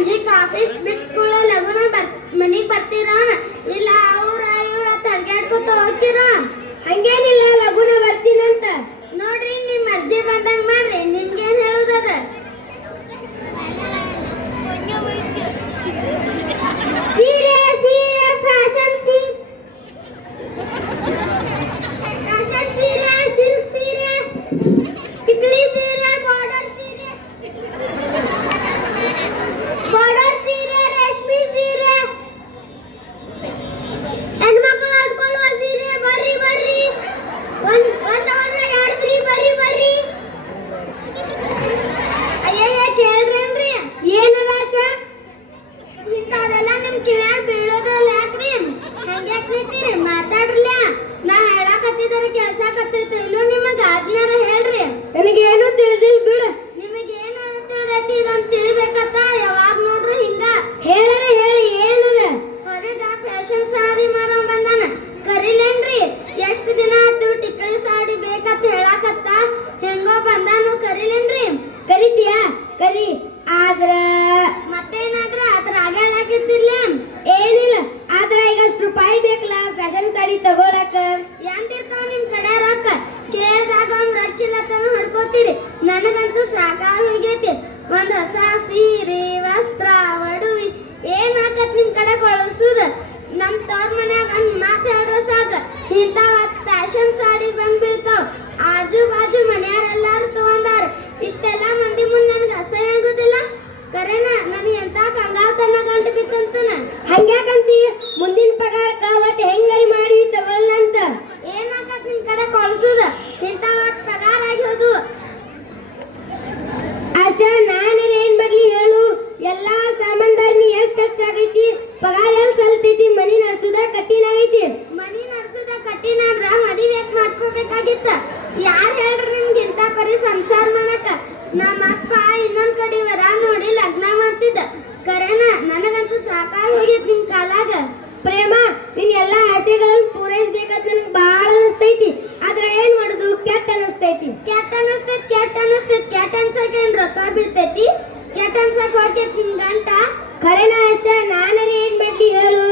ಸಂಜೆಗೆ ಆಫೀಸ್ ಬಿಟ್ಕೂಳ ಲಗುನ ಮನೆಗೆ ಬರ್ತೀರಾ ಇಲ್ಲ ಅವ್ರ ಇವ್ರ ತರ್ಗಾಡ್ಕೊತ ಹೋಗ್ತೀರಾ? ಹಂಗೇನಿಲ್ಲ, ಲಗುನ ಬರ್ತೀನಂತ. ನೋಡ್ರಿ ನಿಮ್ ಅರ್ಜಿ ಬಂದಂಗ ಮಾಡ್ರಿ, ನಿಮ್ಗೇನ್ ಹೇಳುದದ? ಸೀರೆ ಸೀರೆ ಫ್ಯಾಷನ್ ಸೀರೆ ಸಿಲ್ಕ್ ಸೀರೆ ಟಿಕ್ಲಿ ಸೀರೆ ಬಾರ್ಡರ್ ಸೀರೆ ರೇಷ್ಮೆ ಸೀರೆ ಹೆಣ್ಮಕ್ಳು ಹಾಕೊಳ್ಳುವ ಸೀರೆ. ಬರ್ರಿ ಬರ್ರಿ, ಒಂದ್ ಆರ್ಡ್ರ ಎರಡು ಫ್ರೀ. ಬರ್ರಿ ಬರ್ರಿ. ಅಯ್ಯಯ್ಯ ಕೇಳ್ರೇನ್ರಿ? ಏನದ ಆಶಾ? ಇಂಥವೆಲ್ಲ ನಿಮ್ ಕಿವ್ಯಾಗ ಬೀಳೋದಲ್ಲ ಯಾಕ್ರಿ? ಹಂಗ್ಯಾಕ್ ನಿಂತೀರಿ? ಮಾತಾಡ್ರಲ್ಲ. ನಾ ಹೇಳಕತ್ತಿದಾರ ಕೆಲ್ಸ ಕತ್ತೈತಿ ಇಲ್ಲೋ ನಿಮಗ ಅದ್ನಾರ ಹೇಳ್ರಿ. ನನಗೇನು ತಿಳಿದಿಲ್ಲ ಬಿಡು. ನಿಮಗೇನ ತಿಳಿದೈತಿ ಇದೊಂದು ತಿಳಿಬೇಕತ್ತ ಯಾವಾಗ ನೋಡ್ರಿ ಹಿಂಗ. ಹೇಳರ ಹೇಳಿ ಏನದ? ಹೊರಗ ಫ್ಯಾಷನ್ ಸಾಡಿ ಮಾರವ್ ಬಂದಾನ, ಕರಿಲೇನ್ರಿ? ಎಷ್ಟ್ ದಿನ ಆತು ಟಿಕ್ಕಳಿ ಸಾಡಿ ಬೇಕಂತ ಹೇಳಾಕತ್ತ, ಹೆಂಗೋ ಬಂದಾನು, ಕರಿಲೇನ್ರಿ? ಕರಿತೀಯಾ? ಕರಿ. ಆದ್ರ ಮತ್ತೇನಾದ್ರ ಅದ್ರ ಆಗ ಹಾಕಿರ್ತಿರ್ಲ? ಏನಿಲ್ಲ, ಆದ್ರ ಈಗ ಅಷ್ಟು ರೂಪಾಯಿ ಬೇಕಲ್ಲ ಫ್ಯಾಷನ್ ಸಾಡಿ ತಗೊಳಕ. ಎಂತಿರ್ತಾವ ನಿಮ್ ಕಡೆ ರೊಕ್ಕ? ಕೇಳ್ದಾಗ ಒಂದ್ ರೊಕ್ಕಿಲ್ಲತನ ಹೊಡ್ಕೋತೀರಿ. ನನಗಂತೂ ಸಾಕಾಗಿ ಹೋಗೈತಿ. ಒಂದ್ ಹೊಸ ಸೀರೆ ವಸ್ತ್ರ ಒಡವಿ ಏನ್ ಹಾಕತ್ ನಿಮ್ ಕಡೆ ಕಳಿಸುದ? ನಮ್ ತವ್ರ ಮನ್ಯಾಗ ಒಂದ್ ಮಾತಾಡ್ರ ಸಾಕ ಇಂಥವ ಫ್ಯಾಷನ್ ಸಾಡಿ ಬಂದ್ ಬೀಳ್ತಾವ್. ಆಜು ಬಾಜು ಮನೆಯವರೆಲ್ಲಾರು ತಗೊಂಡಾರ. ಇಷ್ಟೆಲ್ಲ ಮಂದಿ ಮುಂದೆ ನನ್ಗೆ ಅಸಹ್ಯ ಆಗುದಿಲ್ಲ? ಕರೆನ ನನಗೆ ಎಂತ ಕಂಗಾವತನ ಗಂಟು ಬಿತ್ತಂತನ. ಹಂಗ್ಯಾಕಂತಿ? ಮುಂದಿನ ಪಗಾರಕ್ಕ ಒಟ್ಟು ಹೆಂಗರಿ ಮಾಡಿ ತಗೊಳ್ಳಂತ. ಏನ್ ಹಾಕತ್ ನಿಮ್ ಕಡೆ ಕಳಿಸುದ? ಇಂಥವ ಪಗಾರ ಆಗಿ ಹೋದು. ಆಶಾ, ನಾನು ಏನ್ ಮಾಡ್ಲಿ ಹೇಳು? ಎಲ್ಲಾ ಸಾಮಾನ್ದಾರಿ ಎಷ್ಟು ಖರ್ಚಾಗೈತಿ, ಪಗಾರ ಎಲ್ಲಿ ಸಲ್ತೈತಿ, ಮನಿ ನಡ್ಸುದ ಕಠಿಣ ಆಗೈತಿ. ಮನಿ ನಡ್ಸುದ ಕಠಿಣ ಅಂದ್ರ ಮದುವೆ ಯಾಕೆ ಮಾಡ್ಕೋಬೇಕಾಗಿತ್ತ? ಯಾರು ಹೇಳ್ರಿ ನಿಮ್ಗೆ ಇಂಥ ಪರಿ ಸಂಸಾರ ಮಾಡಕ? ನಮ್ಮ ಅಪ್ಪ ಇನ್ನೊಂದ್ ಕಡೆ ವರ ನೋಡಿ ಲಗ್ನ ಮಾಡ್ತಿದ್ದ. ಕರೆನ ನನಗಂತೂ ಸಾಕಾಗಿ ಹೋಗಿತ್ ನಿಮ್ ಕಾಲಾಗ. ಪ್ರೇಮ, ನಿನ್ ಎಲ್ಲಾ ಆಸೆಗಳನ್ನ ಪೂರೈಸ್ಬೇಕಂತ ನನಗೆ ಬಾಳ ಅನಿಸ್ತೈತಿ. ಆದ್ರ ಏನ್ ಮಾಡುದು? ಕೆಟ್ಟ ಅನಿಸ್ತೈತಿ. ಕೆಟ್ಟ ಅನಸ್ತೈತಿ, ಕೆಟ್ಟ ಅನಸ್ತೈತಿ. ಕೆಟ್ಟ ಅನ್ಸಕ ಏನ್ ರೊಕ್ಕ ಬೀಳ್ತೈತಿ? ಕೆಟ್ಟ ಅನ್ಸಕ್ ಹೋಗ್ತೈತಿ ನಿಮ್ ಗಂಟ. ಖರೇನ ಆಶಾ, ನಾನರೇ ಏನ್ ಮಾಡ್ಲಿ ಹೇಳು?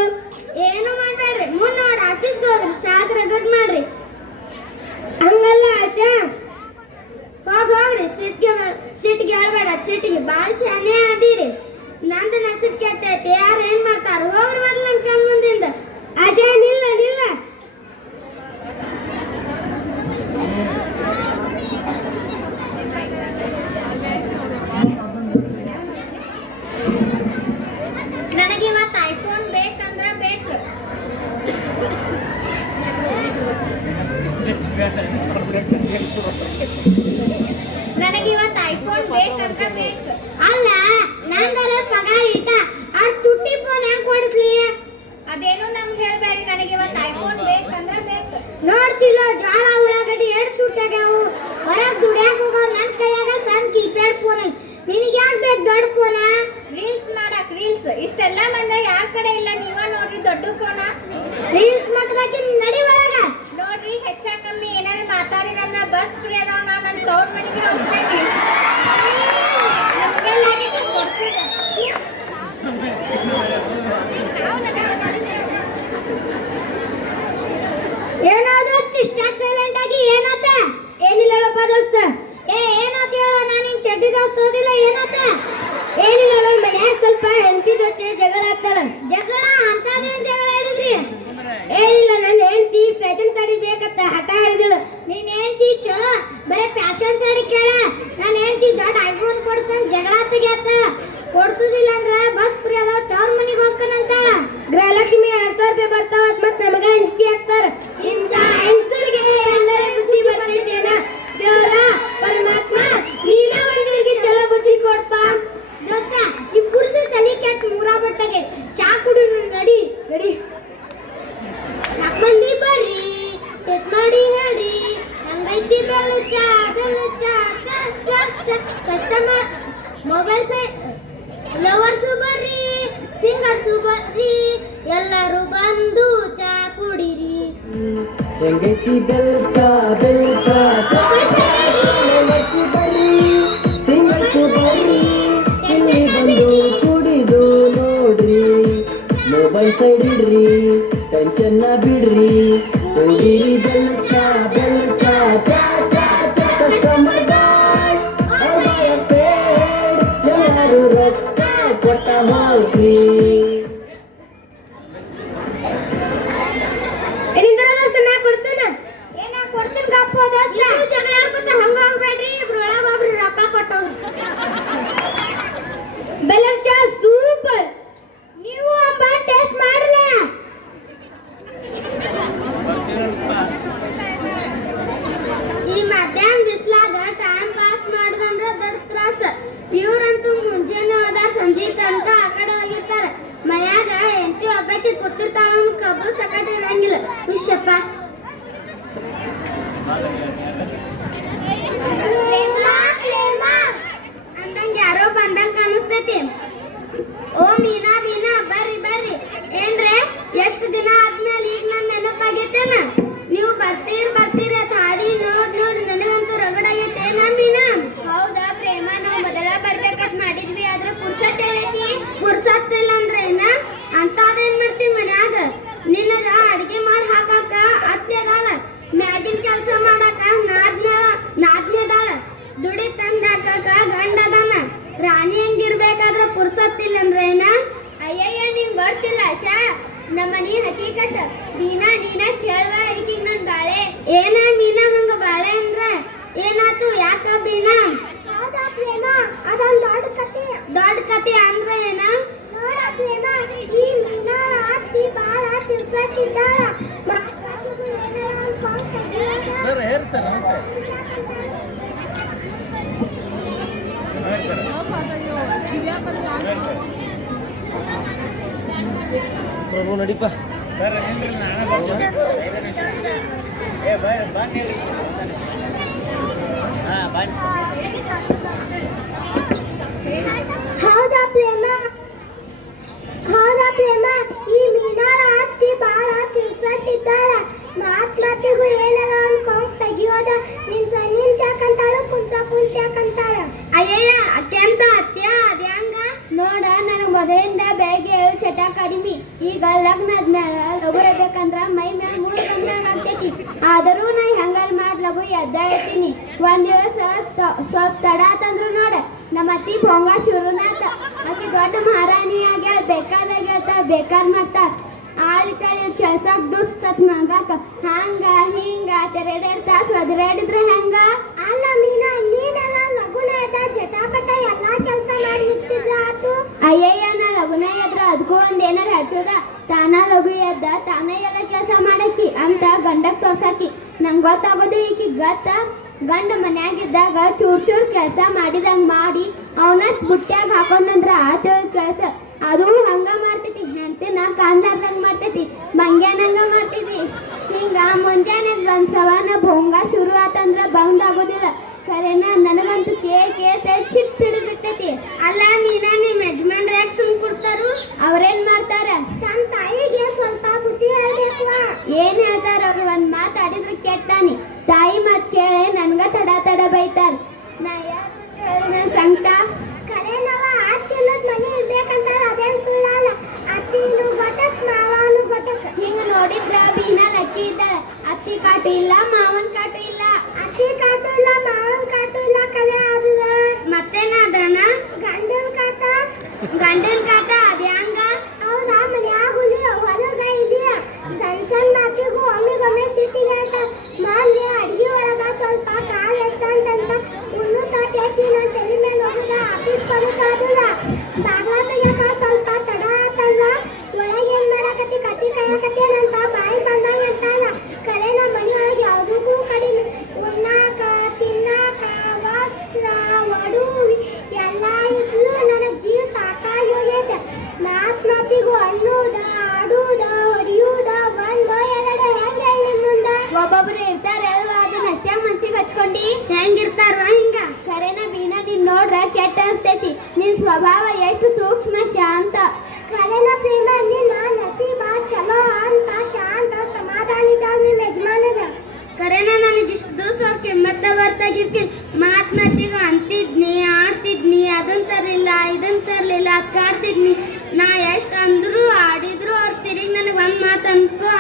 ಏನು ಮಾಡ್ಬೇಡ್ರಿ, ಮುಂದ್ ನೋಡ್ರಿ ಆಫೀಸ್ಗೆ ಹೋಗ್ರಿ, ಸಾಕ್ ರಗಡ್ ಮಾಡ್ರಿ. ಹಂಗಲ್ಲ ಆಶಾ, ಹೋಗ್ರಿ ಸಿಟ್ಟಿಗೆ ಹೇಳ್ಬೇಡ. ಸಿಟ್ಟಿಗೆ ಬಾಳ್ ಶಾನೆ ಅದೀರಿ. ನಂದು ನಸೀಬ್ ಕೆಟ್ಟೈತಿ, ಯಾರು ಏನ್ ಮಾಡ್ತಾರ? ಹೋಗ್ರಿ ಮೊದ್ಲು ನನ್ ಕಣ್ ಮುಂದಿಂದ. ಆಶಾ ನಿಲ್ಲ ನಿಲ್ಲ. ನನಗಿವತ್ತು ಐಫೋನ್ ಬೇಕಂದ್ರ ಬೇಕು. ನನಗಿವತ್ತು ಐಫೋನ್ ಬೇಕಂದ್ರ ಬೇಕು. ಅಲ್ಲ, ನಂದರ ಪಗಾರ ಇಟ್ಟ ಆ ತುಟ್ಟಿ ಫೋನ್ ಹೆಂಗ್ ಕೊಡಿಸ್ಲಿ? ಅದೇನು ನಮ್ಗೆ ಹೇಳ್ಬೇಡಿ. ನನಗಿವತ್ತು ಐಫೋನ್ ಬೇಕಂದ್ರ ಬೇಕು. ನೋಡ್ತಿಲ್ಲ, ಜ್ವಾಳ ಉಳ್ಳಾಗಡ್ಡಿ ಎರಡು ತುಟ್ಟಾಗ್ಯಾವು. ಹೊರಗ್ ದುಡ್ಯಾಕ ಹೋಗೋ ನನ್ ಕೈಯಾಗ ಸಣ್ಣ ಕೀಪ್ಯಾಡ್ ಫೋನ್ ಐತಿ. ನಿನಗೆ ಯಾಕೆ ಬೇಕು ದೊಡ್ಡ ಫೋನ? ರೀಲ್ಸ್ ಮಾಡಕ್ ರೀಲ್ಸ್. ಇಷ್ಟೆಲ್ಲ ಮಂದಿ ಯಾರ ಕಡೆ ಇಲ್ಲ, ನೀವ ನೋಡ್ರಿ ದೊಡ್ಡ ಫೋನ. ರೀಲ್ಸ್ ಮಾಡ್ದಾಕಿ ನಡಿ ಒಳಗ. ನೋಡ್ರಿ ಹೆಚ್ಚ ಕಮ್ಮಿ ಏನಾದ್ರು ಮಾತಾಡಿ ನನ್ನ ಬಸ್ ಫ್ರೀ ಅದಾವ, ನನ್ನ ತವ್ರ ಮನೆಗೆ ಹೋಗ್ತೇನೆ. ಏನಾದ್ರು ಇಷ್ಟ ಸೈಲೆಂಟ್ ಆಗಿ ಏನಾತ? ಏನಿಲ್ಲ ಹೇಳಪ್ಪ ದೋಸ್ತ. ಏನಾತ ಹೇಳ? ನಾನು ಹಿಂಗ್ ಚಡ್ಡಿ ದೋಸ್ತ ಓದಿಲ್ಲ. ಏನಾತ? ಏನಿಲ್ಲ, ನನ್ನ ಮನ್ಯಾಗ ಸ್ವಲ್ಪ ಹೆಂಡತಿ ಜೊತೆ ಜಗಳ ಆಗ್ತಾಳ. ಜಗಳ ಅಂತದೇನ್ ಜಗಳ ಹೇಳಿದ್ರಿ? ಏನಿಲ್ಲ, ನನ್ನ ಹೆಂಡತಿ ಫ್ಯಾಷನ್ ಸಾಡಿ ಬೇಕತ್ತ ಹಠ ಹಿಡಿದಳು. ನಿನ್ ಹೆಂಡತಿ ಚಲೋ ಬರೀ ಫ್ಯಾಷನ್ ಸಾಡಿ ಕೇಳ, ನನ್ನ ಹೆಂಡತಿ ದೊಡ್ಡ ಐಫೋನ್ ಕೊಡ್ಸಂಗ್ ಜಗಳ ತೆಗಿಯತ್ತ. ಕೊಡ್ಸುದಿಲ್ಲ ಅಂದ್ರ ಬಸ್ ಫ್ರೀ ಅದಾವ, ತವ್ರ ಮನೆಗೆ ಹೋಗ್ಕನಂತ. ಗೃಹಲಕ್ಷ್ಮಿ 1000 ರೂಪಾಯಿ ಬರ್ತಾವ, ಮತ್ ನಮಗ ಹೆಂಡತಿ ಹಾಕ್ತಾರ. ಇಂಥ ಹೆಂಡಸರಿಗೆ ಎಲ್ಲರ ಬುದ್ಧಿ ಬರ್ತೈತೇನ? ದೇವರ ಪರಮಾತ್ಮ ನೀನ ಒಂದಿಗೆ ಚಲೋ ಬುದ್ಧಿ ಕೊಡ್ಪ. ದೋಸ್ತ, ಈ ಕುರ್ದು ತಲೆ ಕೆಟ್ಟ ಮೂರಾ ಬಟ್ಟಗೆ ಚಾ ಕುಡಿ ನಡಿ ನಡಿ. ಮಂದಿ ಬರ್ರಿ, ಟೆಸ್ಟ್ ಮಾಡಿ ಹೇಳ್ರಿ ಹಂಗೈತಿ ಬೆಳಚ ಬೆಳಚ. ಕಸ್ಟಮರ್ ಮೊಬೈಲ್ ಲವರ್ಸು ಬರ್ರಿ, ಸಿಂಗರ್ಸು ಬರ್ರಿ, ಎಲ್ಲರೂ ಬಂದು ಚಾ ಕುಡಿರಿ. ಹೆಂಗೈತಿ ಬೆಲ್ಚ ಬೆಲ್ಚ, ಲವರ್ಸು ಬರ್ರಿ, ಸಿಂಗರ್ಸು ಬರ್ರಿ, ಇಲ್ಲಿ ಬಂದು ಕುಡಿರಿ. ಹುಡುಗಿಯರನ್ನ ಬಿಡ್ರಿ ಹೋಗಿರಿ ಬೆಲ್ಚ ಬೆಲ್ಚ ಚಾ ಚಾ ಚಾ ಕಸ್ಟಮರ್ ಗಾಯ್ಸ್ ಎಲ್ಲರೂ ರೊಕ್ಕ ಕೊಟ್ಟ ಹೋಗ್ರಿ ಬೆಲ್ಲದ ಚಾ ಸೂಪರ್. ನೀವು ಅಮ್ಮ ಟೇಸ್ಟ್ ಮಾಡಲ್ಲ. ಈ ಮಧ್ಯಾಹ್ನ ಬಿಸ್ಲಾಗ ಟೈಮ್ ಪಾಸ್ ಮಾಡೋದಂದ್ರ ದೊಡ್ಡ ತ್ರಾಸ. ಇವ್ರಂತೂ ಮುಂಜಾನೆ ಹೋದ ಸಂಜೆ ತನಕ ಆ ಕಡೆ ಹೋಗಿರ್ತಾರ. ಮನ್ಯಾಗ ಹೆಂಡತಿ ಒಬ್ಬಾಕಿ ಕೂತಿರ್ತಾಳ, ಕಬ್ಬು ಸಕಟ್ ಇರಂಗಿಲ್ಲ. ವಿಷಪ್ಪ ಅಂದಂಗ ಯಾರೋ ಬಂದಂಗ ಕಾಣಿಸ್ತೈತಿ. ಓ ಮೀನಾ ಮೀನಾ ಬರ್ರಿ ಬರ್ರಿ. ಏನ್ರೆ ಎಷ್ಟು ದಿನ ಆದ್ಮೇಲೆ ಈಗ ನನ್ ನೆನಪಾಗೈತೇನ? ನೀವು ಬರ್ತೀರಿ ಅತ್ ಹಾದಿ ನೋಡಿ ನನಗಂತೂ ರಗಡಾಗೈತೆ ನಾ ಮೀನಾ. ಹೌದಾ ಪ್ರೇಮ, ನಾವು ಮೊದಲ ಬರ್ಬೇಕಂತ ಮಾಡಿದ್ವಿ, ಆದ್ರೆ ಪುರ್ಸತ್ ಏನೈತಿ? ಪುರ್ಸತ್ತಿಲ್ಲ ಅಂದ್ರೆ ಏನ ಅಂತದೇನ್ ಮಾಡ್ತೀವಿ ಮನ್ಯಾಗ? ನಿನಗ ಅಡ್ಗೆ ಮಾಡಿ ಹಾಕಾಕ ಅತ್ತೆದಾಳ, ಮ್ಯಾಗಿನ ಕೆಲಸ ಮಾಡಾಕ ನಾದ್ನೇದಾಳ, ದುಡಿ ತಂದ ಹಾಕಾಕ ಗಂಡದಾನ. ರಾಣಿ ಹೆಂಗಿರ್ಬೇಕಾದ್ರ ಪುರ್ಸತ್ತಿಲ್ಲ ಅಂದ್ರೆ ಏನ? ಅಯ್ಯಯ್ಯ ನಿಂಗ್ ಬರ್ತಿಲ್ಲ ಶಾ. ನಮ್ಮ ಮನಿ ಹಕೀಕಟ್ ಬೀನಾ ನೀನ ಕೇಳುವ ಈಗೀಗ ನನ್ ಬಾಳೆ. ಏನ ಮೀನಾ ಹಂಗ ಬಾಳೆ ಅಂದ್ರೆ ಏನಾತು? ಯಾಕ ಬೀನಾ? ಹೌದಾ ಪ್ರೇಮ, ಅದೊಂದ್ ದೊಡ್ಡ ಕತೆ ಅಂದ್ರೆ ಏನ? ನೋಡ ಪ್ರೇಮ, ಈ ಮೀನಾ ಅತ್ತಿ ಬಾಳ ತಿರ್ಸಕ್ಕಿದ್ದಾಳ. ಸರ್ ಹೇಳಿ ಸರ್, ನಮಸ್ತೆ. ಪ್ರಭು ನಡಿಪ ಸರ್ ನಾನೇ ಬರ್ತೀನಿ. ಏ ಬನ್ನಿ ಹಾಂ ಬನ್ನಿ ಹೌದಾ ಪ್ರೇಮ, ಈ ಮೀನಾಳ ಅತ್ತಿ ಬಾಳ ತಿರ್ಸಕ್ಕಿದ್ದಾಳ. ಮಾತಿಗೂ ಏನಾರ ಅನ್ಕೊಂಡ್ ತೆಗಿಯೋದ. ನಿಂತ್ಯಾಕಂತಾಳು, ಕುಂತ್ಯಾಕಂತಾಳ. ಅಯ್ಯಯ್ಯ ಅತ್ತೆ ಅಂತ ಅತ್ಯ ಅದ್ಯಾಂಗ? ನೋಡ, ನನಗ್ ಮೊದಲಿಂದ ಬೆಳಗ್ಗೆ ಏಳು ಚಟ ಕಡಿಮೆ. ಈಗ ಲಗ್ನ ಆದ್ಮೇಲೆ ಲಘು ಇರ್ಬೇಕಂದ್ರ ಮೈ ಮ್ಯಾಲ ಮೂರ್ ಬಂದಂಗ ಆಗ್ತೈತಿ. ಆದರೂ ನಾ ಹೆಂಗಾರ ಮಾಡಿ ಲಘು ಎದ್ದ ಇರ್ತೀನಿ. ಒಂದ್ ದಿವಸ ಸ್ವಲ್ಪ ತಡ ಆತಂದ್ರು ನೋಡ, ನಮ್ಮ ಅತ್ತಿ ಭೊಂಗ ಶುರುನಾತ. ಆಕಿ ದೊಡ್ಡ ಮಹಾರಾಣಿ ಆಗ್ಯಾಳ, ಬೇಕಾದಾಗ ಹೇಳ್ತಾಳ, ಬೇಕಾದ್ ಮಾಡ್ತಾಳ. ಆಳಿತಾಳಿ ಕೆಲ್ಸಕ್ ದುಸ್ತತ್ ನಂಗಾಕ. ಹಂಗ ಹಿಂಗ 2 ತಾಸು ಒದರಾಡಿದ್ರೆ ಹೆಂಗ? ಅಲ್ಲ ಮೀನಾ, ನೀನೆಲ್ಲ ಲಗುನ ಎದ್ದ ಜಟಾಪಟ ಎಲ್ಲಾ ಕೆಲ್ಸ ಮಾಡಿ ಮುಗ್ಸಿದ್ರ ಆತು. ಅಯ್ಯಯ್ಯ, ನಾ ಲಗುನ ಎದ್ರ ಅದಕ್ಕೂ ಒಂದ್ ಏನಾರ ಹಚ್ಚೋದ. ತಾನ ಲಘು ಎದ್ದ ತಾನೇ ಎಲ್ಲ ಕೆಲಸ ಮಾಡಾಕಿ ಅಂತ ಗಂಡಕ್ ತೋರ್ಸಾಕಿ. ನಂಗ್ ಗೊತ್ತಾಗೋದು ಈಕಿ ಗತ್ತ. ಗಂಡ ಮನ್ಯಾಗಿದ್ದಾಗ ಚೂರ್ ಕೆಲಸ ಮಾಡಿದಂಗ ಮಾಡಿ ಅವನ ಬುಟ್ಟ್ಯಾಗ ಹಾಕೊಂಡ್ರ ಆತ ಕೆಲಸ. ಅದು ಹಂಗ ಮಾಡ್ತೈತಿ. ಹೆಂಡತಿನ ಕಾಣ್ಲಾರ್ದಂಗ ಮಾಡ್ತೈತಿ, ಮಂಗ್ಯಾನಂಗ ಮಾಡ್ತೈತಿ. ಹಿಂಗ ಮುಂಜಾನೆ ಒಂದ್ ಸವನ ಭೊಂಗ ಶುರು ಆತಂದ್ರ ಬಂದ್ ಆಗೋದಿಲ್ಲ. ಖರೇನ ನನಗಂತೂ ಚಿಟ್ ಹಿಡಿದ್ಬಿಟ್ಟೈತಿ. ಅಲ್ಲ ಮೀನಾ, ನಿಮ್ ಯಜಮಾನ್ರ ಯಾಕೆ ಸುಮ್ ಕೊಡ್ತಾರು? ಅವ್ರೇನ್ ಮಾಡ್ತಾರ? ತನ್ನ ತಾಯಿಗೆ ಸ್ವಲ್ಪ ಬುದ್ಧಿ ಹೇಳ್ಬೇಕು. ಏನ್ ಹೇಳ್ತಾರ ಅವ್ರು? ಒಂದ್ ಮಾತಾಡಿದ್ರೆ ಕೆಟ್ಟಾನಿ. ತಾಯಿ ಮಾತ್ ಕೇಳಿ ನನ್ಗ ತಡ ಬೈತಾರ. ನಾ ಯಾರ ಸಂಕಟ? ಖರೇನವ ಅತ್ತಿಲ್ಲದ ಮನೆ ಇರ್ಬೇಕಂತಾರ, ಅದೇನ್ ಸುಳ್ಳಲ್ಲ. ಅತ್ತಿನು ಗೊತ್ತಕ್ ಮಾವನು ಗೊತ್ತಕ್. ಹಿಂಗ ನೋಡಿದ್ರ ಬೀನಾ ಲಕ್ಕಿ ಇದ್ದಾಳ. ಅತ್ತಿ ಕಾಟು ಇಲ್ಲ, ಮಾವನ್ ಕಾಟು ಇಲ್ಲ. ಅತ್ತಿ ಕಾಟು ಇಲ್ಲ, ಮಾವನ್ ಕಾಟು ಇಲ್ಲ. ಕಲೆ ಆದ ಮತ್ತೇನಾದನ? ಗಂಡನ್ ಕಾಟ ಅದ್ಯಾಂಗ? ಹೌದಾ, ಮನ್ಯಾಗ ಹುಲಿ ಹೊಲಗ ಇದೆಯಾ. ಸಣ್ಣ ಮಾತಿಗೂ ಒಮ್ಮೆಗೊಮ್ಮೆ ಸಿಟ್ಟಿಗೆ ಹೇಳ್ತಾರ. ಮೊನ್ನೆ ಅಡ್ಗಿ ಒಳಗ ಸ್ವಲ್ಪ ಕಾಲ್ ಎತ್ತಂತಂತ ಹುಲ್ಲು ತಾಟಿ ನನ್ ತಲೆ ಮೇಲೆ ಹೋಗುದ. ಆಫೀಸ್ ಬರುತ್ತಾದಿಲ್ಲ. ಬಾಗ್ಲ ತೆಗ್ಯಾಕ ಸ್ವಲ್ಪ ತಡ ಆತಲ್ಲ. ಒಳಗೇನ್ ಮಾಡಕತ್ತಿ, ಕತ್ತಿ ಕಾಯಕತ್ತೇನಂತ ಬಾಯಿ ಬಂದಂಗ ಅಂತಾನ. ಕರೆ ನಮ್ಮ ಮನೆಯೊಳಗೆ ಯಾವುದಕ್ಕೂ ಕಡಿಮೆ. ಉಣ್ಣಾಕ, ತಿನ್ನಾಕ, ವಸ್ತ್ರ, ಒಡವಿ ಎಲ್ಲ ಇದ್ದು ನನಗ್ ಜೀವ ಸಾಕಾಗಿ ಹೋಗೈತೆ. ಮಾತಿಗೂ ಅನ್ನುದ, ಆಡುದ, ಹೊಡಿಯುದ, 1 2 ಹೆಂಗೆ ನಿಮ್ ಮುಂದ? ಒಬ್ಬೊಬ್ರು ಇರ್ತಾರೆ ಅಲ್ವಾ, ಅದನ್ನ ಹಚ್ಚಾಗ ಮನ್ಸಿಗೆ ಹಚ್ಕೊಂಡಿ ಹೆಂಗಿರ್ತಾರ ಹಿಂಗ? ಖರೇನ ಬೀನಾ, ನೀನ್ ನೋಡ್ರ ಕೆಟ್ಟ ಅನ್ಸ್ತೈತಿ. ನಿನ್ ಸ್ವಭಾವ ಎಷ್ಟು ಸೂಕ್ಷ್ಮ, ಶಾಂತ. ಖರೇನ ಪ್ರೇಮ, ನಿನ್ನ ನಸೀಬ ಚಲೋ ಅಂತ ಶಾಂತ ಸಮಾಧಾನಿದಾಳ ನಿಮ್ ಯಜಮಾನರ. ಕರೆನ ನನಗೆ ಇಷ್ಟು ದಿವಸ ಕೆಮ್ಮತ್ತ ಬರ್ತಾಗಿರ್ತಿ. ಮಾತಿಗ ಅಂತಿದ್ನಿ, ಆಡ್ತಿದ್ನಿ, ಅದನ್ ತರ್ಲಿಲ್ಲ ಇದನ್ ತರ್ಲಿಲ್ಲ ಕಾಡ್ತಿದ್ನಿ. ನಾ ಎಷ್ಟ್ ಅಂದ್ರು ಆಡಿದ್ರು ಅವ್ರ ತಿರುಗಿ ನನಗೆ ಒಂದ್ ಮಾತು ಅನ್ಕೋ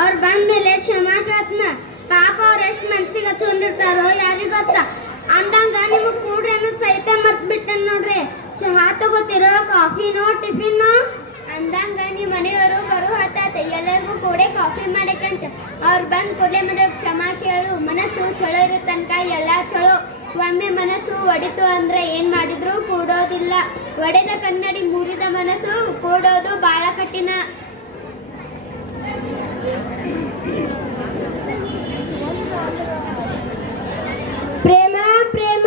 ಅವ್ರು ಬಂದ್ಮೇಲೆ ಕ್ಷಮಾ ಕೇಳ್ತನ. ಪಾಪ ಅವ್ರ ಎಷ್ಟು ಮನ್ಸಿಗೆ ಹಚ್ಕೊಂಡಿರ್ತಾರೋ ಯಾರಿಗ್ ಗೊತ್ತ. ಅಂದಂಗ ನಿಮಗ್ ಕೂಡ್ರಿ ಅನ್ನೋದು ಸಹಿತ ಮರ್ತ್ ಬಿಟ್ಟನ್ ನೋಡ್ರಿ. ಚಹಾ ತಗೋತಿರೋ ಕಾಫಿನೋ ಟಿಫಿನೋ? ಅಂದಂಗ ನಿಮ್ಮ ಮನೆಯವರು ಬರೋ ಹತ್ತಾತ ಎಲ್ಲರಿಗೂ ಕೂಡ ಕಾಫಿ ಮಾಡಕ್ಕಂತ. ಅವ್ರು ಬಂದ್ ಕೂಡಲೇ ಮೊದಲು ಕ್ಷಮಾ ಕೇಳು. ಮನಸ್ಸು ಚಲೋ ಇರೋ ತನಕ ಎಲ್ಲ ಚಲೋ. ಒಮ್ಮೆ ಮನಸ್ಸು ಒಡಿತು ಅಂದ್ರೆ ಏನ್ ಮಾಡಿದ್ರು ಕೂಡೋದಿಲ್ಲ. ಒಡೆದ ಕನ್ನಡಿ ಮುರಿದ ಮನಸ್ಸು ಕೂಡೋದು ಬಹಳ ಕಠಿಣ. ಪ್ರೇಮ ಪ್ರೇಮ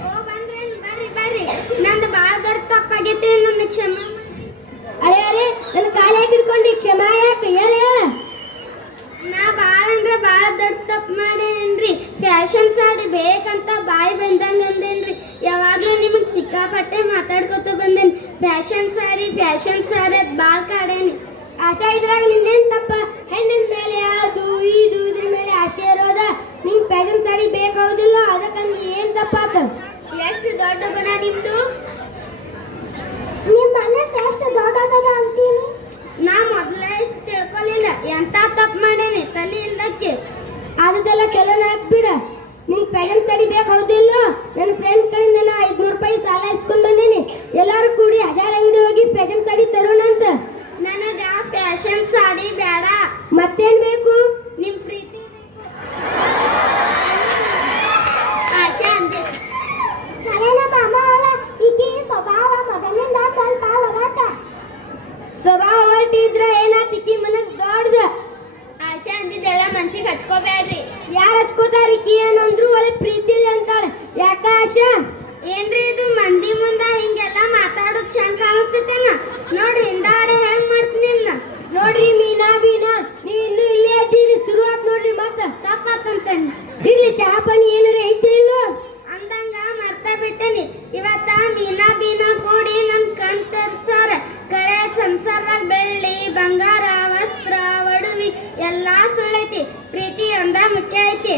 ಓ ಬಂದ್ರೇನ್ ಬರ್ರಿ ಬರ್ರಿ. ನಂದು ಬಾಳ ದೊಡ್ಡ ತಪ್ಪಾಗೈತಿ, ನನ್ನ ಕ್ಷಮಾ ಮಾಡ್ರಿ. ಅರೆ ಅರೆ ನನ್ನ ಕಾಲೇ ಹಿಡ್ಕೊಂಡು ಕ್ಷಮಾ ಯಾಕೆ ಹೇಳ. ನಾ ಬಾಳ ಅಂದ್ರೆ ಬಾಳ ದೊಡ್ಡ ತಪ್ಪು ಮಾಡೇನ್ರಿ. ಫ್ಯಾಷನ್ ಸಾರಿ ಬೇಕಂತ ಬಾಯಿ ಬಂದಂಗ ಅಂದೇನ್ರಿ. ಯಾವಾಗ್ಲೂ ನಿಮಗ್ ಸಿಕ್ಕಾಪಟ್ಟೆ ಮಾತಾಡ್ಕೊತ ಬಂದೇನಿ. ಫ್ಯಾಷನ್ ಸಾರಿ ಅದ್ ಬಾಳ ಕಾಡೇನಿ. ಆಶಾ ಇದ್ರಾಗ ನಿಂದೇನ್ ತಪ್ಪ? ಹೆಣ್ಣಿನ ಮೇಲೆ ಅದು ಇದು ಇದ್ರ ಮೇಲೆ ಆಸೆ ಇರೋದ. ನಿಂಗ್ ಫ್ಯಾಷನ್ ಸಾರಿ ಬೇಕಾಗುದಿಲ್ಲ, ಅದಕ್ಕಂತ ಏನ್ ತಪ್ಪಾತ? ಎಷ್ಟು ದೊಡ್ಡ ಗುಣ ನಿಮ್ದು. ನಿಮ್ ಮನಸ್ಸು ಎಷ್ಟು ದೊಡ್ಡದ ಅಂತೀನಿ. ನಾ ಮೊದ್ಲ ಇಷ್ಟು ತಿಳ್ಕೊಲಿಲ್ಲ. ಎಂತ ತಪ್ಪು ಮಾಡೇನಿ ತಲೆ ಇಲ್ದಕ್ಕೆ. ಅದೆಲ್ಲ ಕೆಲವೊಂದು ಹಾಕ್ಬಿಡ. ನಿಂಗ್ ಫ್ಯಾಷನ್ ಸಾರಿ ಬೇಕಾಗುದಿಲ್ಲ. ನನ್ನ ಫ್ರೆಂಡ್ ಕಡೆಯಿಂದ ನಾನು 500 ರೂಪಾಯಿ ಸಾಲ ಇಸ್ಕೊಂಡ್ ಬಂದೇನಿ. ಎಲ್ಲಾರು ಕೂಡಿ 1000 ಅಂಗಡಿ ಹೋಗಿ ಫ್ಯಾಷನ್ ಸಾರಿ ತರೋಣಂತ. ನನಗ ಫ್ಯಾಷನ್ ಸಾಡಿ ಬೇಡ. ಮತ್ತೇನ್ ಬೇಕು? ನಿಮ್ ಪ್ರೀತಿ ಬೇಕು. ಆಶಾ ಅಂದೆ ಸರೇನ ಮಾಮ ಅವಳ ಈಕಿ ಸ್ವಭಾವ ಮೊದಲಿಂದ ಸ್ವಲ್ಪ ಹೊರಟ. ಸ್ವಭಾವ ಹೊರಟಿದ್ರ ಏನಾತ್ ಈಕಿ ಮನಸ್ ದೊಡ್ಡದ. ಆಶಾ ಅಂದಿದ್ದೆಲ್ಲ ಮನ್ಸಿಗೆ ಹಚ್ಕೋಬೇಡ್ರಿ. ಯಾರು ಹಚ್ಕೋತಾರ? ಈಕಿ ಏನಂದ್ರು ಒಳ್ಳೆ ಪ್ರೀತಿ ಇಲ್ಲ ಅಂತಾಳೆ. ಯಾಕ ಆಶಾ? ಏನ್ರಿ ಇದು ಮಂದಿ ಮುಂದ ಹಿಂಗೆಲ್ಲ ಮಾತಾಡೋದ್ ಚಂದ ಕಾಣಿಸ್ತೇನ? ನೋಡ್ರಿ ಹಿಂದಾಡೆ ಹೆಂಗ್ ಮಾಡ್ತೀನಿ ಇನ್ನ. ನೋಡ್ರಿ ಮೀನಾ ಬೀನಾ, ನೀವ್ ಇನ್ನೂ ಇಲ್ಲೇ ಇದ್ದೀರಿ. ಶುರು ಆತ್ ನೋಡ್ರಿ ಮತ್ತ. ತಪ್ಪತ್ತಂತೇನಿ. ಇರ್ಲಿ ಚಹಾ ಪಾನಿ ಏನಾರ ಐತೆ ಇಲ್ಲೋ? ಅಂದಂಗ ಮರ್ತ ಬಿಟ್ಟೇನಿ. ಇವತ್ತ ಮೀನಾ ಬೀನಾ ಕೂಡಿ ನನ್ ಕಣ್ ತರ್ಸಾರ. ಕರೆ ಸಂಸಾರದಾಗ ಬೆಳ್ಳಿ ಬಂಗಾರ ವಸ್ತ್ರ ಒಡವಿ ಎಲ್ಲಾ ಸುಳ್ಳೈತಿ. ಪ್ರೀತಿ ಒಂದ ಮುಖ್ಯ ಐತಿ.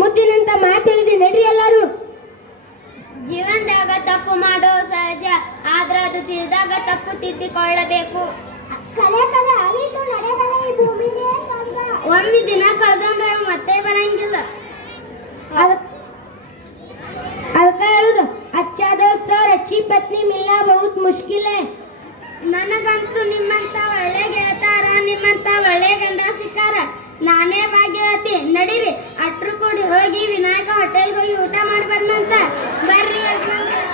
ಮುದ್ದಿನಂತ ಮಾತು ಹೇಳಿದೆ ನಡ್ರಿ ಎಲ್ಲಾರು. ಜೀವನದಾಗ ತಪ್ಪು ಮಾಡೋ ಸಹಜ, ಆದ್ರ ಅದು ತಿಳಿದಾಗ ತಪ್ಪು ತಿದ್ದಿಕೊಳ್ಳಬೇಕು. ಒಮ್ಮೆ ದಿನ ಕಳ್ದಂದ್ರೆ ಮತ್ತೆ ಬರಂಗಿಲ್ಲ. ಅದಕ್ಕ ಹೇಳುದು ಅಚ್ಚಾ ದೋಸ್ತ ಅಚ್ಚಿ ಪತ್ನಿ ಮಿಲ್ನಾ ಬಹುತ್ ಮುಷ್ಕಿಲ್ ಹೈ. ನನಗಂತೂ ನಿಮ್ಮಂತ ಒಳ್ಳೆ ಗೆಳತಾರ ನಿಮ್ಮಂತ ಒಳ್ಳೆ ಗಂಡ ಸಿಕ್ಕಾರ. ನಾನೇ ಭಾಗ್ಯವತಿ. ನಡೀರಿ ಅಟ್ರು ಕೂಡಿ ಹೋಗಿ ವಿನಾಯಕ ಹೋಟೆಲ್ ಹೋಗಿ ಊಟ ಮಾಡಿ ಬರ್ನಂತ. ಬರ್ರಿ ಯಜಮಾನ್ರೆ.